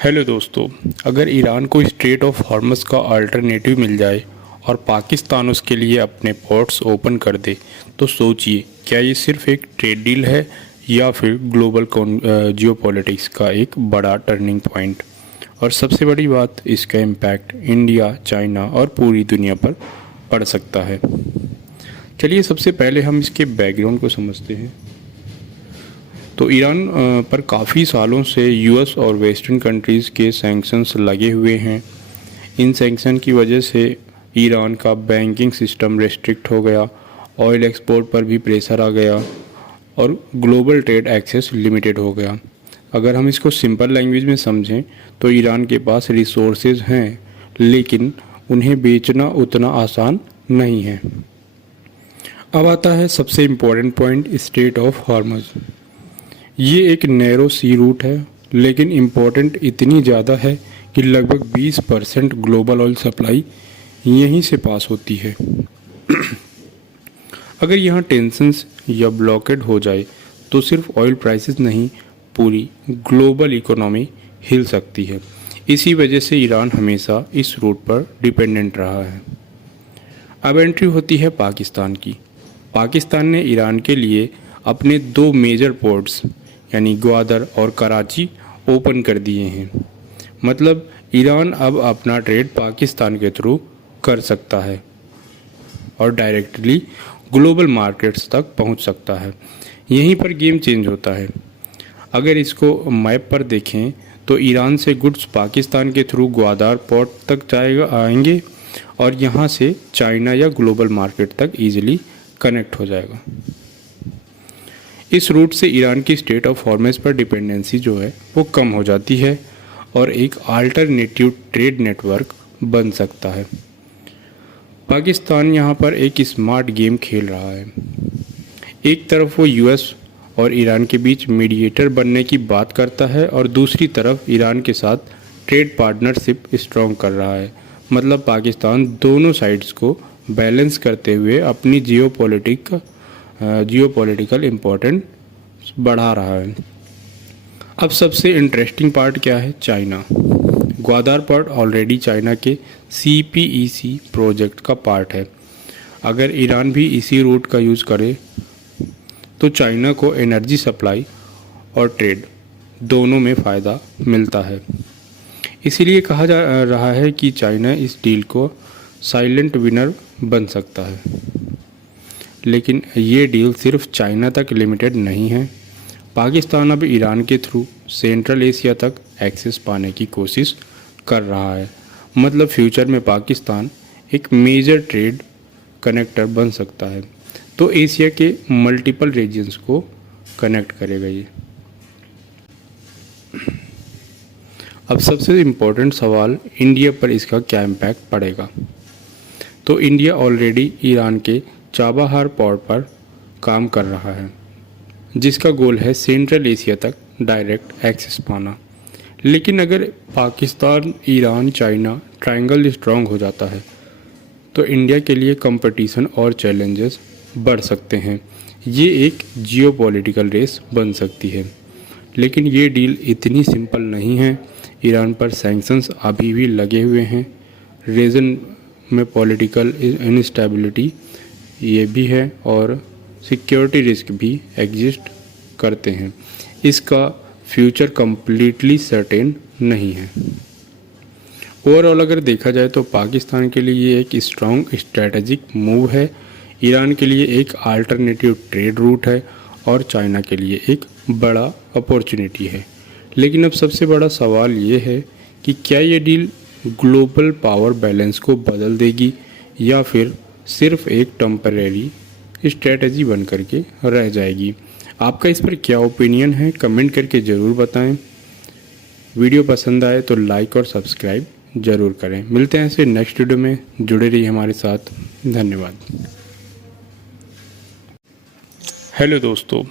Hello दोस्तों, अगर Iran को स्ट्रेट ऑफ हॉर्मज़ का अल्टरनेटिव मिल जाए और पाकिस्तान उसके लिए अपने पोर्ट्स ओपन कर दे तो सोचिए, क्या ये सिर्फ एक ट्रेड डील है या फिर ग्लोबल जियोपॉलिटिक्स का एक बड़ा टर्निंग पॉइंट। और सबसे बड़ी बात, इसका इम्पैक्ट इंडिया, चाइना और पूरी दुनिया पर पड़ सकता है। चलिए सबसे पहले हम इसके बैकग्राउंड को समझते हैं। तो ईरान पर काफ़ी सालों से यूएस और वेस्टर्न कंट्रीज़ के सैंक्शंस लगे हुए हैं। इन सैंक्शन की वजह से ईरान का बैंकिंग सिस्टम रेस्ट्रिक्ट हो गया, ऑयल एक्सपोर्ट पर भी प्रेशर आ गया और ग्लोबल ट्रेड एक्सेस लिमिटेड हो गया। अगर हम इसको सिंपल लैंग्वेज में समझें तो ईरान के पास रिसोर्सेज हैं, लेकिन उन्हें बेचना उतना आसान नहीं है। अब आता है सबसे इम्पोर्टेंट पॉइंट, स्ट्रेट ऑफ हॉर्मज़। ये एक नैरो सी रूट है, लेकिन इम्पोर्टेंट इतनी ज़्यादा है कि लगभग 20% ग्लोबल ऑयल सप्लाई यहीं से पास होती है। अगर यहाँ टेंशन्स या ब्लॉकेड हो जाए तो सिर्फ ऑयल प्राइसेस नहीं, पूरी ग्लोबल इकोनॉमी हिल सकती है। इसी वजह से ईरान हमेशा इस रूट पर डिपेंडेंट रहा है। अब एंट्री होती है पाकिस्तान की। पाकिस्तान ने ईरान के लिए अपने 2 मेजर पोर्ट्स यानी ग्वादर और कराची ओपन कर दिए हैं। मतलब ईरान अब अपना ट्रेड पाकिस्तान के थ्रू कर सकता है और डायरेक्टली ग्लोबल मार्केट्स तक पहुंच सकता है। यहीं पर गेम चेंज होता है। अगर इसको मैप पर देखें तो ईरान से गुड्स पाकिस्तान के थ्रू ग्वादर पोर्ट तक आएंगे और यहाँ से चाइना या ग्लोबल मार्केट तक ईजिली कनेक्ट हो जाएगा। इस रूट से ईरान की स्ट्रेट ऑफ हॉर्मज़ पर डिपेंडेंसी जो है वो कम हो जाती है और एक अल्टरनेटिव ट्रेड नेटवर्क बन सकता है। पाकिस्तान यहाँ पर एक स्मार्ट गेम खेल रहा है। एक तरफ वो यूएस और ईरान के बीच मीडिएटर बनने की बात करता है और दूसरी तरफ ईरान के साथ ट्रेड पार्टनरशिप स्ट्रॉन्ग कर रहा है। मतलब पाकिस्तान दोनों साइड्स को बैलेंस करते हुए अपनी जियोपॉलिटिकल इम्पोर्टेंस बढ़ा रहा है। अब सबसे इंटरेस्टिंग पार्ट क्या है, China. Gwadar port already China के CPEC प्रोजेक्ट का पार्ट है। अगर ईरान भी इसी रूट का यूज़ करे तो चाइना को एनर्जी सप्लाई और ट्रेड दोनों में फ़ायदा मिलता है। इसीलिए कहा जा रहा है कि चाइना इस डील को साइलेंट विनर बन सकता है। लेकिन ये डील सिर्फ चाइना तक लिमिटेड नहीं है। पाकिस्तान अब ईरान के थ्रू सेंट्रल एशिया तक एक्सेस पाने की कोशिश कर रहा है। मतलब फ्यूचर में पाकिस्तान एक मेजर ट्रेड कनेक्टर बन सकता है, तो एशिया के मल्टीपल रीजन्स को कनेक्ट करेगा ये। अब सबसे इम्पोर्टेंट सवाल, इंडिया पर इसका क्या इम्पैक्ट पड़ेगा। तो इंडिया ऑलरेडी ईरान के चाबहार पोर्ट पर काम कर रहा है, जिसका गोल है सेंट्रल एशिया तक डायरेक्ट एक्सेस पाना। लेकिन अगर Pakistan, Iran, China triangle strong हो जाता है तो इंडिया के लिए कंपटीशन और चैलेंजेस बढ़ सकते हैं। ये एक जियोपॉलिटिकल रेस बन सकती है। लेकिन ये डील इतनी सिंपल नहीं है। ईरान पर सैंक्शंस अभी भी लगे हुए हैं। रीजन में पॉलिटिकल इनस्टेबिलिटी ये भी है और सिक्योरिटी रिस्क भी एग्जिस्ट करते हैं। इसका फ्यूचर कंप्लीटली सर्टेन नहीं है। ओवरऑल अगर देखा जाए तो पाकिस्तान के लिए ये एक स्ट्रॉन्ग स्ट्रैटेजिक मूव है, ईरान के लिए एक अल्टरनेटिव ट्रेड रूट है और चाइना के लिए एक बड़ा अपॉर्चुनिटी है। लेकिन अब सबसे बड़ा सवाल ये है कि क्या ये डील ग्लोबल पावर बैलेंस को बदल देगी या फिर सिर्फ एक टेम्परेरी स्ट्रेटजी बन करके रह जाएगी। आपका इस पर क्या ओपिनियन है, कमेंट करके ज़रूर बताएं। वीडियो पसंद आए तो लाइक और सब्सक्राइब ज़रूर करें। मिलते हैं ऐसे नेक्स्ट वीडियो में, जुड़े रहिए हमारे साथ। धन्यवाद। हेलो दोस्तों,